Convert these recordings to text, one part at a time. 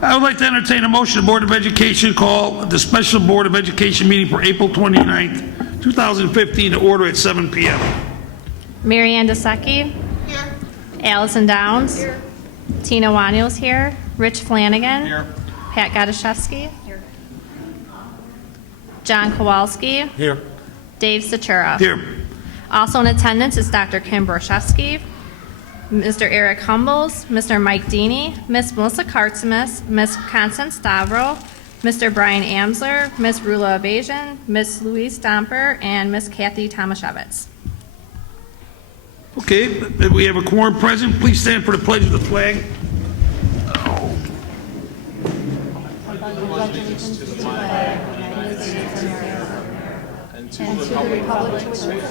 I would like to entertain a motion, the Board of Education call the special Board of Education meeting for April 29th, 2015 to order at 7 p.m. Mary Ann DeSecchi. Here. Allison Downs. Here. Tina Waniel's here. Rich Flanagan. Here. Pat Gottaszewski. Here. John Kowalski. Here. Dave Statura. Here. Also in attendance is Dr. Kim Borszewski, Mr. Eric Humbles, Mr. Mike Deeney, Miss Melissa Kartzimis, Miss Constance Stavro, Mr. Brian Amsler, Miss Rula Abazian, Miss Louise Stomper, and Miss Kathy Tomaszewicz. Okay, if we have a quorum present, please stand for the pledge of the flag.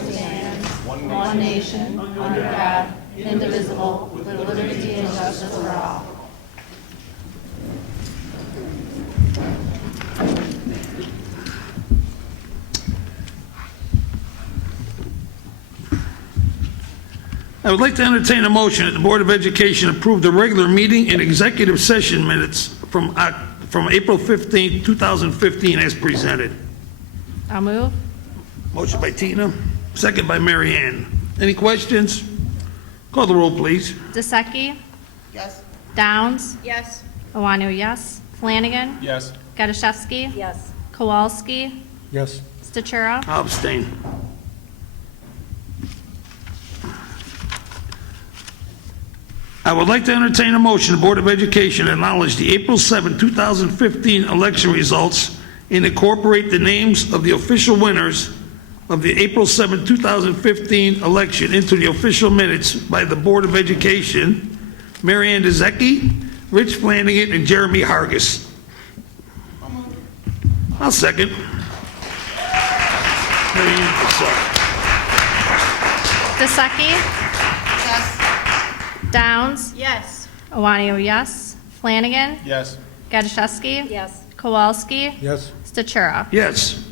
One nation, under God, indivisible, with liberty and justice for all. I would like to entertain a motion that the Board of Education approve the regular meeting and executive session minutes from April 15th, 2015 as presented. I'll move. Motion by Tina, second by Mary Ann. Any questions? Call the roll, please. DeSecchi. Yes. Downs. Yes. Iwanu, yes. Flanagan. Yes. Gottaszewski. Yes. Kowalski. Yes. Statura. I'll abstain. I would like to entertain a motion, the Board of Education acknowledge the April 7, 2015 election results and incorporate the names of the official winners of the April 7, 2015 election into the official minutes by the Board of Education, Mary Ann DeSecchi, Rich Flanagan, and Jeremy Hargis. I'll second. Mary Ann DeSecchi. Yes. Downs. Yes. Iwanu, yes. Flanagan. Yes. Gottaszewski. Yes. Kowalski. Yes. Statura. Yes.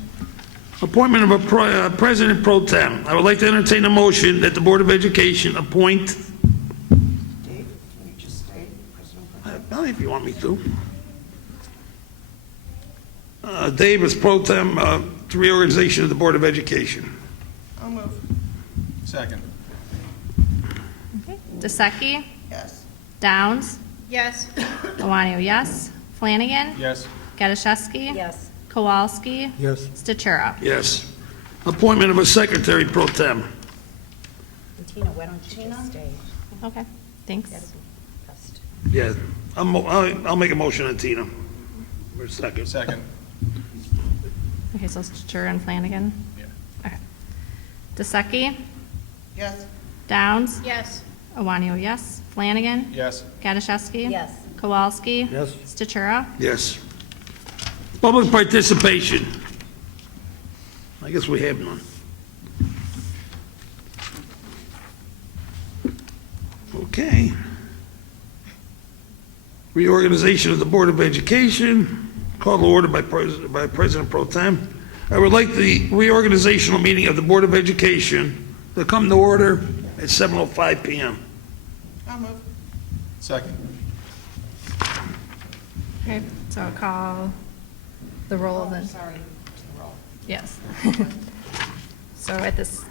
Appointment of a President Pro Tem. I would like to entertain a motion that the Board of Education appoint. Dave, can you just stay, President? Well, if you want me to. Dave is Pro Tem to reorganization of the Board of Education. I'll move. Second. DeSecchi. Yes. Downs. Yes. Iwanu, yes. Flanagan. Yes. Gottaszewski. Yes. Kowalski. Yes. Statura. Yes. Appointment of a Secretary Pro Tem. And Tina, why don't you just stay? Okay, thanks. That'd be best. Yeah, I'll make a motion on Tina. For a second. Second. Okay, so Statura and Flanagan. Yeah. Okay. DeSecchi. Yes. Downs. Yes. Iwanu, yes. Flanagan. Yes. Gottaszewski. Yes. Kowalski. Yes. Statura. Yes. Public participation. I guess we have none. Okay. Reorganization of the Board of Education. Call to order by President Pro Tem. I would like the reorganizational meeting of the Board of Education to come to order at 7:05 p.m. I'll move. Second. Okay, so I'll call the roll of the, Sorry. Roll. yes. So at this,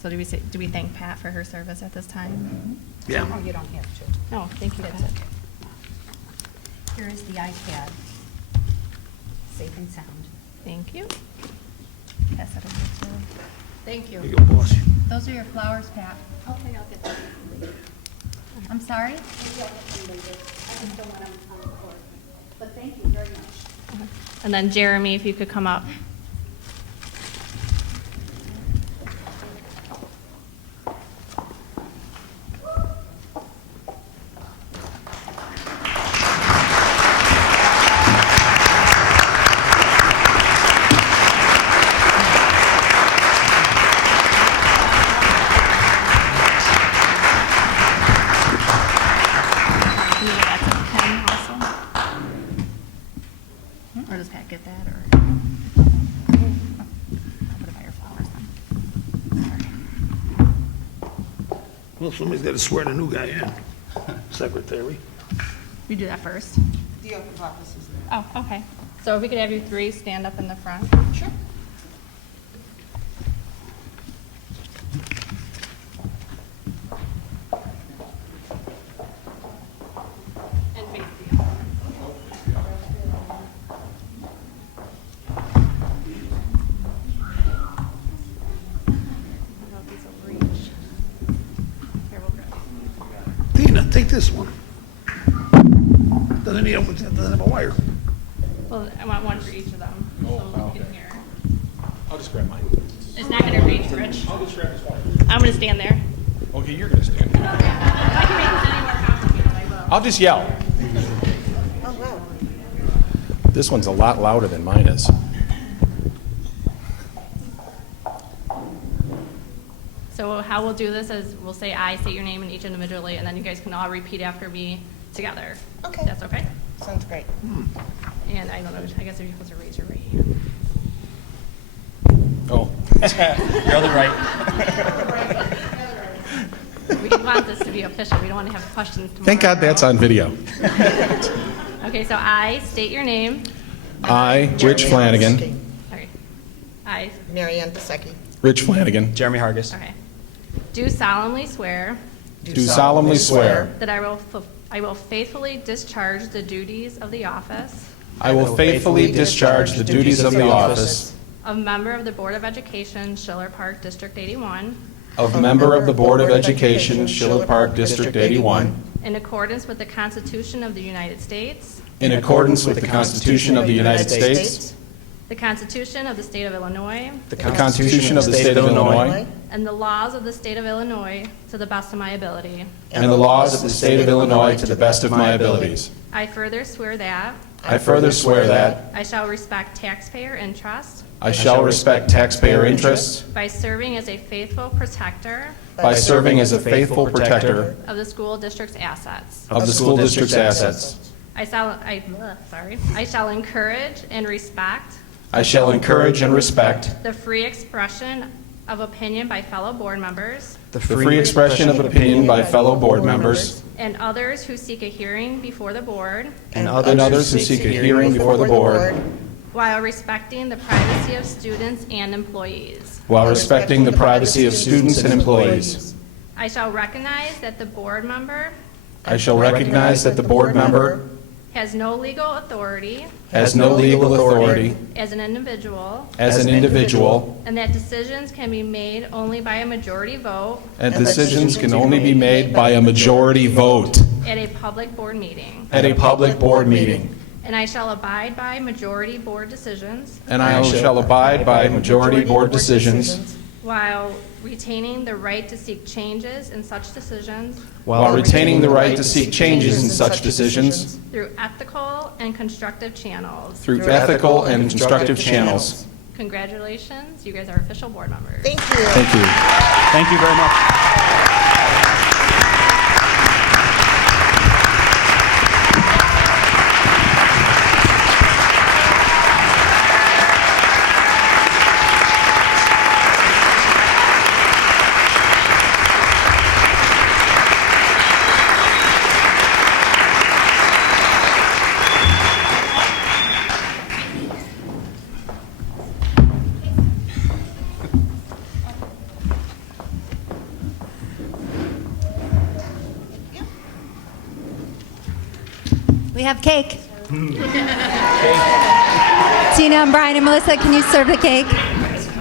so do we thank Pat for her service at this time? Yeah. Oh, you don't have to. No, thank you, That's Pat. okay. Here is the iPad. Safe and sound. Thank you. Pass that over to, Thank you. Here you go, boss. Those are your flowers, Pat. Okay, I'll get that. I'm sorry? But thank you very much. and then Jeremy, if you could come up. Can you give that to Ken also? Or does Pat get that, or? I'll put it by your flowers then. Well, somebody's got to swear the new guy in. Secretary. We do that first. The oath of office is there. Oh, okay. So if we could have you three stand up in the front. Sure. And face the other. I don't know if these will reach. Here, we'll grab these. Tina, take this one. Doesn't have a wire. Well, I want one for each of them. So we can hear. I'll just grab mine. It's not going to reach, Rich. I'll just grab this one. I'm going to stand there. Okay, you're gonna stand here. If I can make this any more complicated, I will. I'll just yell. Oh, wow. This one's a lot louder than mine is. So how we'll do this is we'll say I, state your name and each individually, and then you guys can all repeat after me together. Okay. That's okay? Sounds great. And I don't know, I guess if you're supposed to raise your right hand. Oh. You're on the right. We want this to be official. We don't want to have questions tomorrow. Thank God that's on video. Okay, so I state your name. I, Rich Flanagan. Sorry. I, Mary Ann Pasecki. Rich Flanagan. Jeremy Hargis. okay. Do solemnly swear Do solemnly swear that I will faithfully discharge the duties of the office I will faithfully discharge the duties of the office of member of the Board of Education, Schiller Park, District 81, of member of the Board of Education, Schiller Park District 81, in accordance with the Constitution of the United States, in accordance with the Constitution of the United States, the Constitution of the State of Illinois, the Constitution of the State of Illinois, and the laws of the State of Illinois to the best of my ability. and the laws of the State of Illinois to the best of my abilities. I further swear that I further swear that I shall respect taxpayer interests I shall respect taxpayer interests by serving as a faithful protector by serving as a faithful protector of the school district's assets. of the school district's assets. I shall encourage and respect I shall encourage and respect the free expression of opinion by fellow board members the free expression of opinion by fellow board members and others who seek a hearing before the board and others who seek a hearing before the board while respecting the privacy of students and employees. while respecting the privacy of students and employees. I shall recognize that the board member I shall recognize that the board member has no legal authority has no legal authority as an individual, as an individual, and that decisions can be made only by a majority vote and decisions can only be made by a majority vote at a public board meeting. at a public board meeting. And I shall abide by majority board decisions And I shall abide by majority board decisions while retaining the right to seek changes in such decisions while retaining the right to seek changes in such decisions through ethical and constructive channels. through ethical and constructive channels. Congratulations, you guys are official board members. Thank you. Thank you. Thank you very much. We have cake. Tina and Brian and Melissa, can you serve the cake?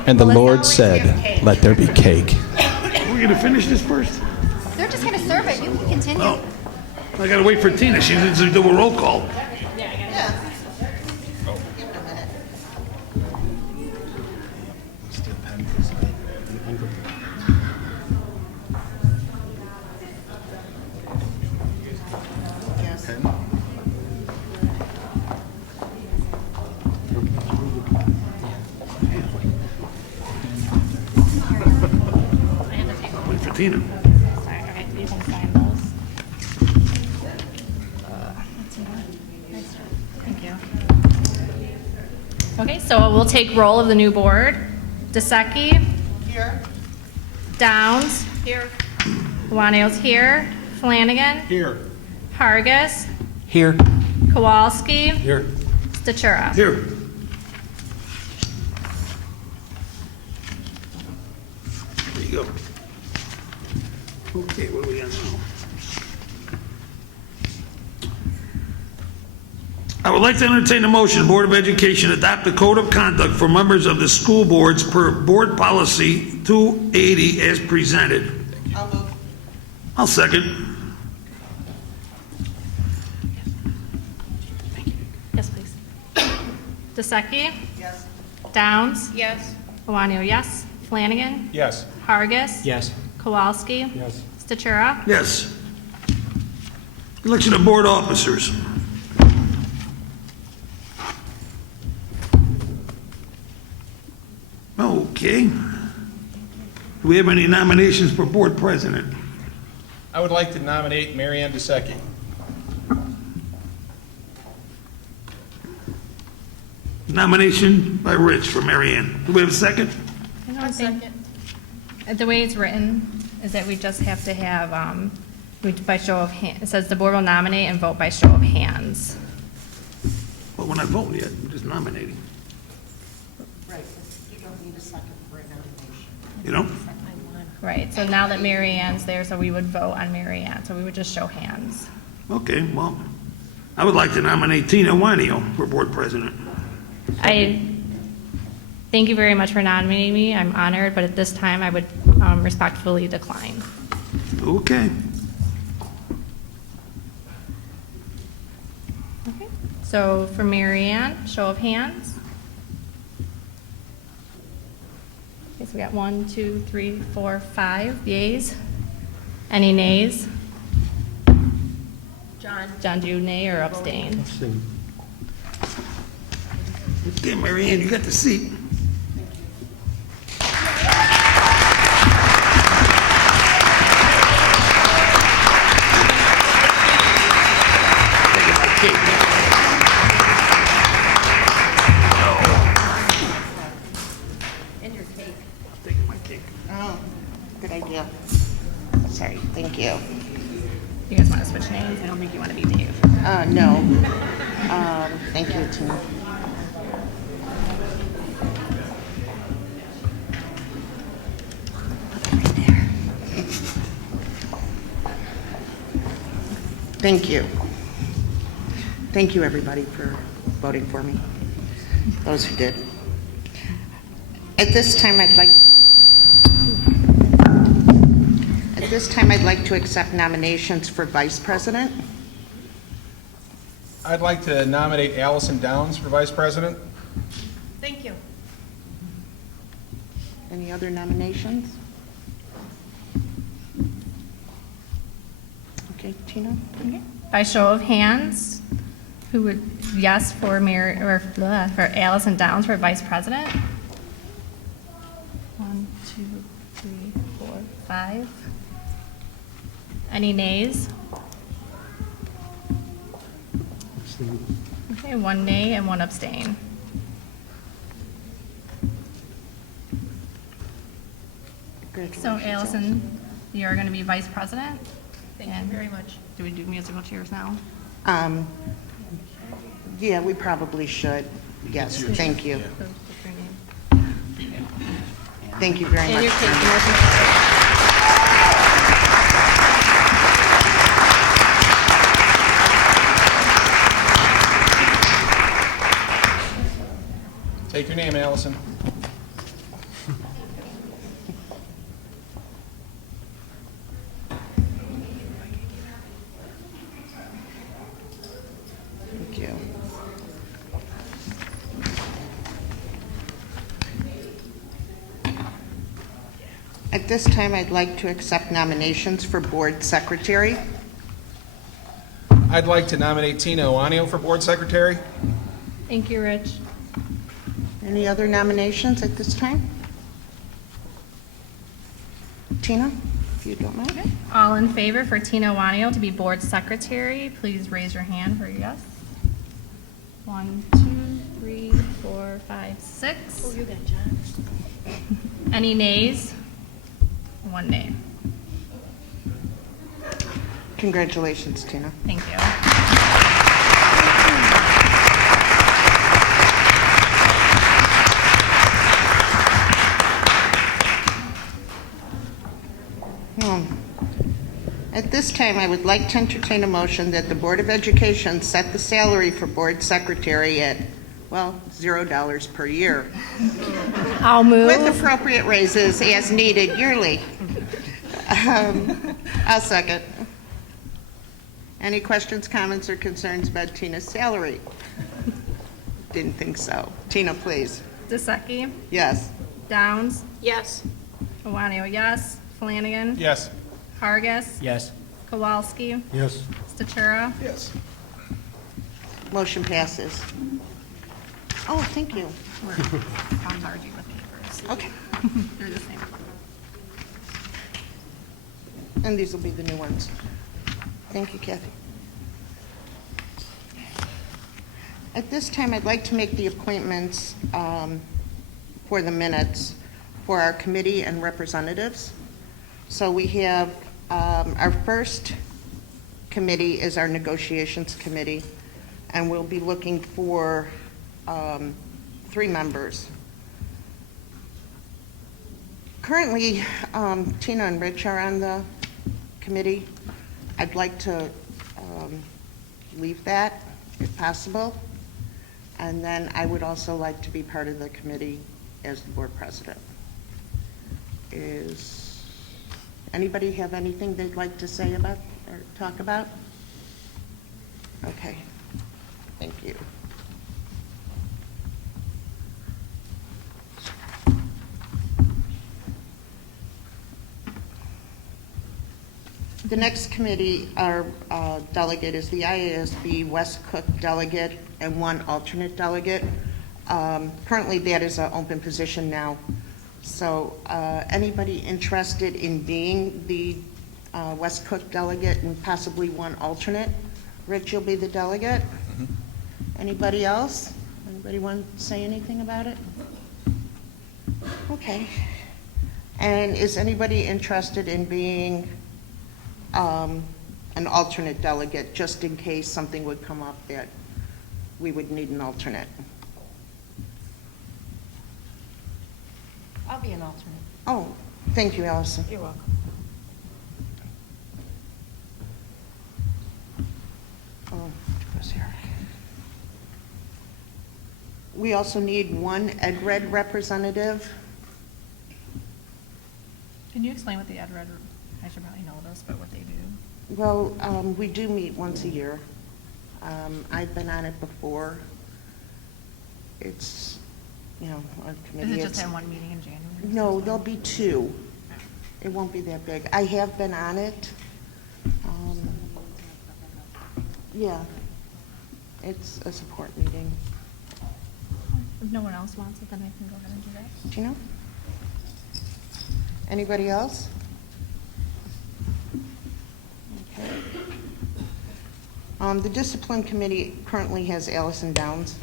And the Lord said, "Let there be cake." We're gonna finish this first? They're just going to serve it. You can continue. No. I gotta wait for Tina. She needs to do a roll call. Wait for Tina. Sorry, okay, you can sign those. Thank you. Okay, so we'll take roll of the new board. DeSecchi. Here. Downs. Here. Juaneo's here. Flanagan. Here. Hargis. Here. Kowalski. Here. Statura. Here. There you go. Okay, what do we got now? I would like to entertain a motion, the Board of Education adopt the code of conduct for members of the school boards per Board Policy 280 as presented. I'll move. I'll second. Yes, please. DeSecchi. Yes. Downs. Yes. Iwanio, yes. Flanagan. Yes. Hargis. Yes. Kowalski. Yes. Statura. Yes. Election of board officers. Okay. Do we have any nominations for board president? I would like to nominate Mary Ann DeSecchi. Nomination by Rich for Mary Ann. Do we have a second? The way it's written is that we just have to have, by show of hand, it says the board will nominate and vote by show of hands. Well, we're not voting yet, we're just nominating. Right, you don't need a second for a nomination. You know? Right, so now that Mary Ann's there, so we would vote on Mary Ann, so we would just show hands. Okay, well, I would like to nominate Tina Wanio for board president. I thank you very much for nominating me. I'm honored, but at this time, I would respectfully decline. Okay. Okay. So for Mary Ann, show of hands. Okay, so we got 1, 2, 3, 4, 5 yeas. Any nays? John, do you nay or abstain? Okay, Mary Ann, you got the seat. Taking my cake. And your cake. Taking my cake. Oh, good idea. Sorry, thank you. You guys want to switch names? I don't think you want to be Dave. No. Thank you, Tina. Thank you. Thank you, everybody, for voting for me, those who did. At this time, I'd like to accept nominations for vice president. I'd like to nominate Allison Downs for vice president. Thank you. Any other nominations? Okay, Tina? By show of hands, who would yes for for Allison Downs for vice president? 1, 2, 3, 4, 5. Any nays? Okay, 1 nay and 1 abstain. So Allison, you're going to be vice president? Thank you very much. Do we do musical chairs now? Yeah, we probably should. Yes, thank you. Thank you very And your much. cake, motion. Take your name, Allison. Thank you. At this time, I'd like to accept nominations for board secretary. I'd like to nominate Tina Iwanio for board secretary. Thank you, Rich. Any other nominations at this time? Tina, if you don't mind. All in favor for Tina Wanio to be board secretary, please raise your hand for yes. 1, 2, 3, 4, 5, 6. Oh, you got John. Any nays? 1 nay. Congratulations, Tina. Thank you. this time, I would like to entertain a motion that the Board of Education set the salary for board secretary at, well, $0 per year, I'll with move. appropriate raises as needed yearly. I'll second. Any questions, comments, or concerns about Tina's salary? Didn't think so. Tina, please. DeSeki, Yes. Downs, Yes. Iwanio, yes. Flanagan, Yes. Hargis, Yes. Kowalski, Yes. Statura, Yes. Motion passes. Oh, thank you. bombard you with papers. Okay. They're the same. And these will be the new ones. Thank you, Kathy. At this time, I'd like to make the appointments for the minutes for our committee and representatives. So we have, our first committee is our negotiations committee, and we'll be looking for 3 members. Currently, Tina and Rich are on the committee. I'd like to leave that if possible. And then I would also like to be part of the committee as the board president. Is anybody have anything they'd like to say about or talk about? Okay, thank you. The next committee, our delegate is the IASB West Cook delegate and 1 alternate delegate. Currently, that is an open position now. So anybody interested in being the West Cook delegate and possibly 1 alternate? Rich, you'll be the delegate? Anybody else? Anybody want to say anything about it? Okay. And is anybody interested in being an alternate delegate, just in case something would come up that we would need an alternate? I'll be an alternate. Oh, thank you, Allison. You're welcome. Oh, who's here? We also need 1 EdRed representative. Can you explain what the Ed Red, I should probably know this, but what they do? Well, we do meet once a year. I've been on it before. It's, you know, our committee. Is it it's- just at one meeting in January? No, there'll be 2. It won't be that big. I have been on it. Yeah, it's a support meeting. If no one else wants it, then I can go ahead and do that. Do you know? Anybody else? Okay. The discipline committee currently has Allison Downs.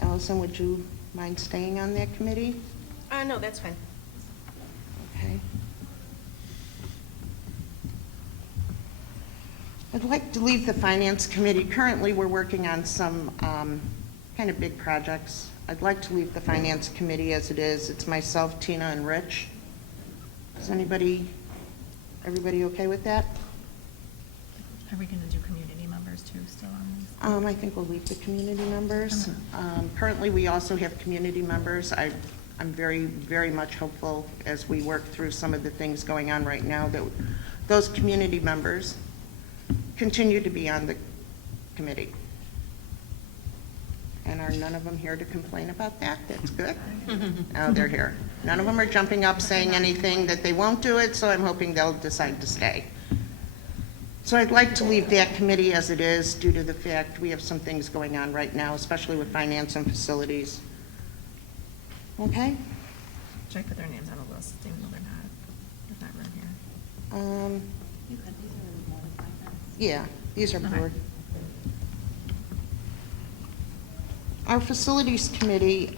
Allison, would you mind staying on that committee? No, that's fine. Okay. I'd like to leave the finance committee. Currently, we're working on some kind of big projects. I'd like to leave the finance committee as it is. It's myself, Tina, and Rich. Is everybody okay with that? Are we going to do community members too still on these? I think we'll leave the community members. Currently, we also have community members. I'm very, very much hopeful as we work through some of the things going on right now that those community members continue to be on the committee. And are none of them here to complain about that? That's good. Oh, they're here. None of them are jumping up saying anything that they won't do it, so I'm hoping they'll decide to stay. So I'd like to leave that committee as it is due to the fact we have some things going on right now, especially with finance and facilities. Okay? Should I put their names on a list, even though they're not, there's not room here? Yeah, these are Okay. board. Our facilities committee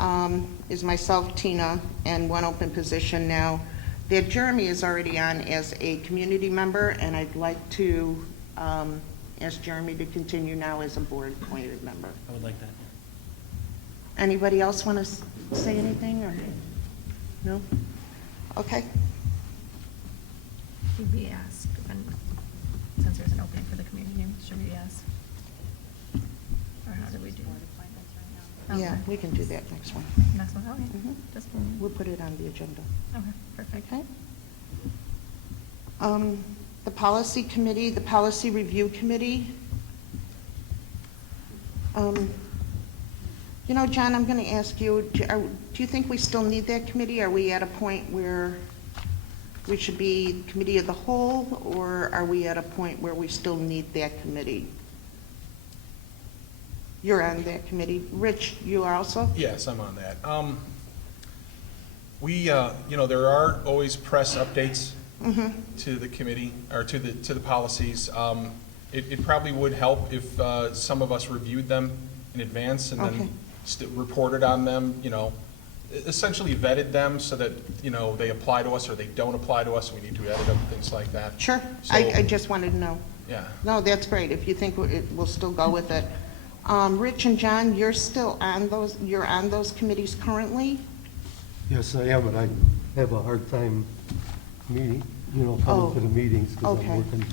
is myself, Tina, and 1 open position now that Jeremy is already on as a community member, and I'd like to ask Jeremy to continue now as a board-appointed member. I would like that. Anybody else want to say anything, or no? Okay. Should we ask when since there's an opening for the community, should we ask? Or how do we do? Yeah, Okay. we can do that next one. Next one, okay. Mhm. Just, We'll put it on the agenda. okay, perfect. Okay? The policy committee, the policy review committee. You know, John, I'm going to ask you, do you think we still need that committee? Are we at a point where we should be committee of the whole, or are we at a point where we still need that committee? You're on that committee. Rich, you are also? Yes, I'm on that. There are always press updates to the committee, or to the policies. It probably would help if some of us reviewed them in advance and Okay. then reported on them, essentially vetted them so that, they apply to us or they don't apply to us, we need to edit them, things like that. Sure. So- I just wanted to know. Yeah. No, that's great. If you think we'll still go with it. Rich and John, you're still on those committees currently? Yes, I am, but I have a hard time meeting, Oh, coming to the meetings because okay. I'm working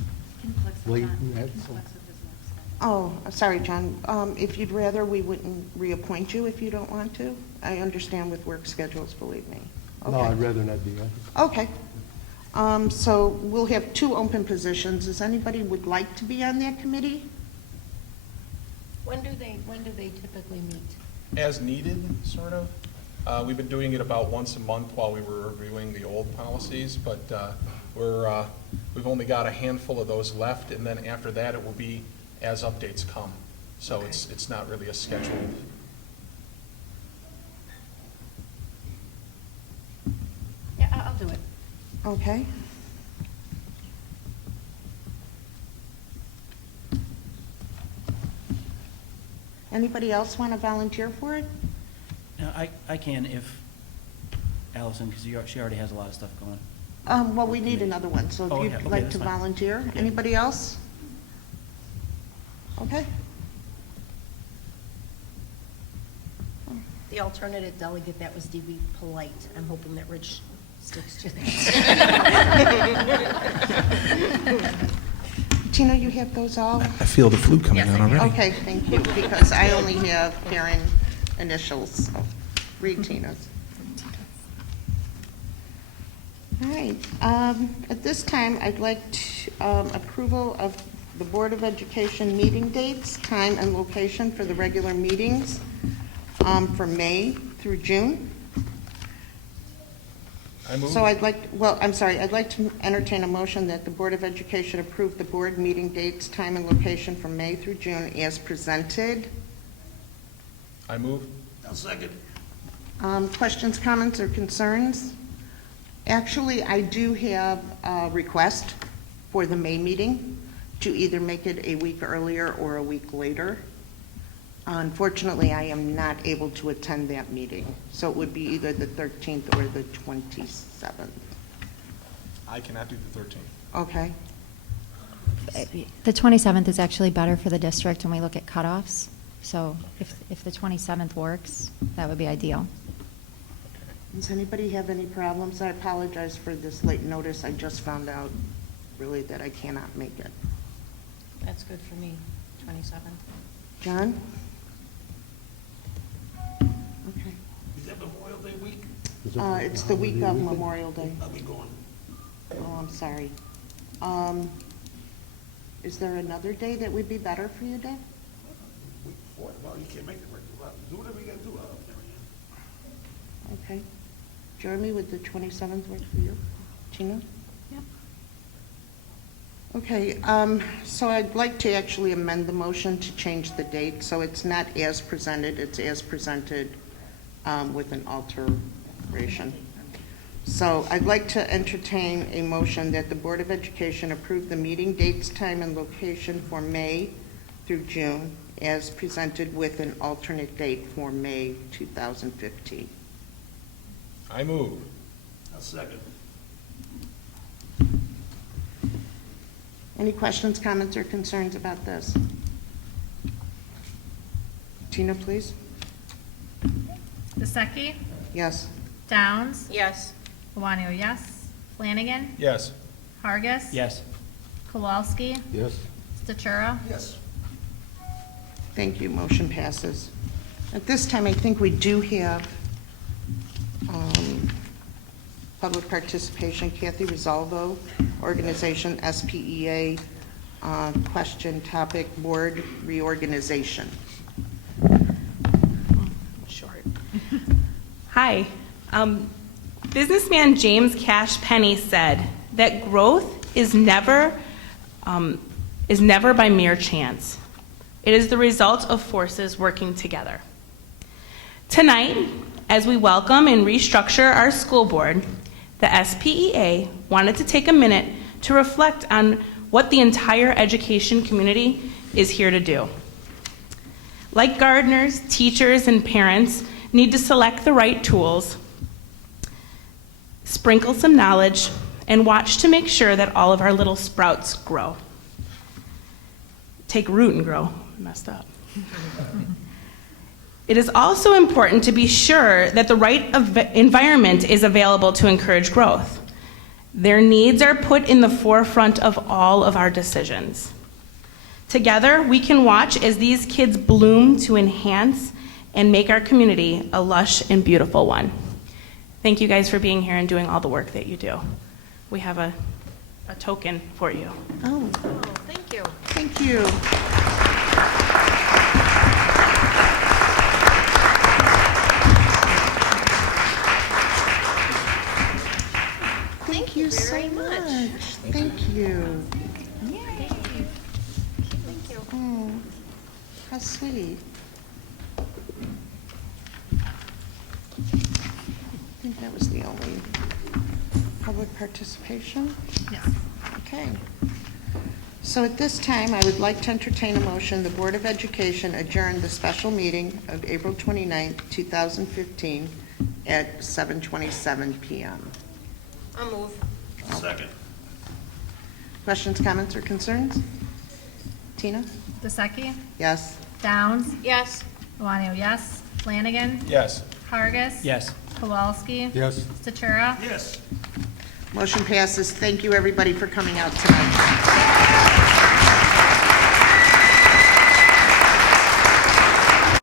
late and that, so. Oh, sorry, John. If you'd rather, we wouldn't reappoint you if you don't want to. I understand with work schedules, believe me. No, Okay. I'd rather not be on. Okay. So we'll have 2 open positions. Does anybody would like to be on that committee? When do they typically meet? As needed, sort of. We've been doing it about once a month while we were reviewing the old policies, but we've only got a handful of those left, and then after that, it will be as updates come. So Okay. it's not really a scheduled. Yeah, I'll do it. Okay. Anybody else want to volunteer for it? No, I can if Allison, because she already has a lot of stuff going. Well, we need another one, so Oh, if yeah, you'd okay, like that's to fine. volunteer. Yeah. Anybody else? Okay. The alternative delegate, that was DB Polite. I'm hoping that Rich sticks to that. Tina, you have those all? I feel the flu coming Yes, on I do. already. Okay, thank you, because I only have Karen initials, so read Tina's. All right, at this time, I'd like to, approval of the Board of Education meeting dates, time and location for the regular meetings for May through June. I move. So I'd like to entertain a motion that the Board of Education approve the board meeting dates, time, and location from May through June as presented. I move. I'll second. Questions, comments, or concerns? Actually, I do have a request for the May meeting to either make it a week earlier or a week later. Unfortunately, I am not able to attend that meeting, so it would be either the 13th or the 27th. I cannot do the 13th. Okay? The 27th is actually better for the district when we look at cutoffs. So if the 27th works, that would be ideal. Does anybody have any problems? I apologize for this late notice. I just found out really that I cannot make it. That's good for me, 27th. John? Okay. Is that Memorial Day week? Is it It's the week of holiday weekend? Memorial Day. I'll be going. Oh, I'm sorry. Is there another day that would be better for you, Dave? Week before, well, you can't make it right. Well, do whatever you gotta do. Okay. Jeremy, would the 27th work for you? Tina? Yep. Okay, so I'd like to actually amend the motion to change the date, so it's not as presented, it's as presented with an alteration. So I'd like to entertain a motion that the Board of Education approve the meeting dates, time, and location for May through June as presented with an alternate date for May 2015. I move. I'll second. Any questions, comments, or concerns about this? Tina, please. Vasecki? Yes. Downs? Yes. Iwanio, yes. Flanagan? Yes. Hargis? Yes. Kowalski, Yes. Statura, Thank you, motion passes. At this time, I think we do have public participation. Kathy Rosalvo, Organization SPEA, question topic, board reorganization. Short. Hi. Businessman James Cash Penney said that growth is never by mere chance. It is the result of forces working together. Tonight, as we welcome and restructure our school board, the SPEA wanted to take a minute to reflect on what the entire education community is here to do. Like gardeners, teachers, and parents need to select the right tools, sprinkle some knowledge, and watch to make sure that all of our little sprouts grow. Take root and grow. I messed up. It is also important to be sure that the right environment is available to encourage growth. Their needs are put in the forefront of all of our decisions. Together, we can watch as these kids bloom to enhance and make our community a lush and beautiful one. Thank you guys for being here and doing all the work that you do. We have a token for you. Oh, Thank you. thank you. Thank you so very much. Thank you. Thank you. Oh, how sweet. I think that was the only public participation? Yes. Okay. So at this time, I would like to entertain a motion, the Board of Education adjourn the special meeting of April 29th, 2015 at 7:27 PM. I'll move. Second. Questions, comments, or concerns? Tina? DeSeki, Yes. Downs, Yes. Iwanio, yes. Flanagan, Yes. Hargis. Yes. Kowalski. Yes. Statura. Yes. Motion passes. Thank you, everybody, for coming out tonight.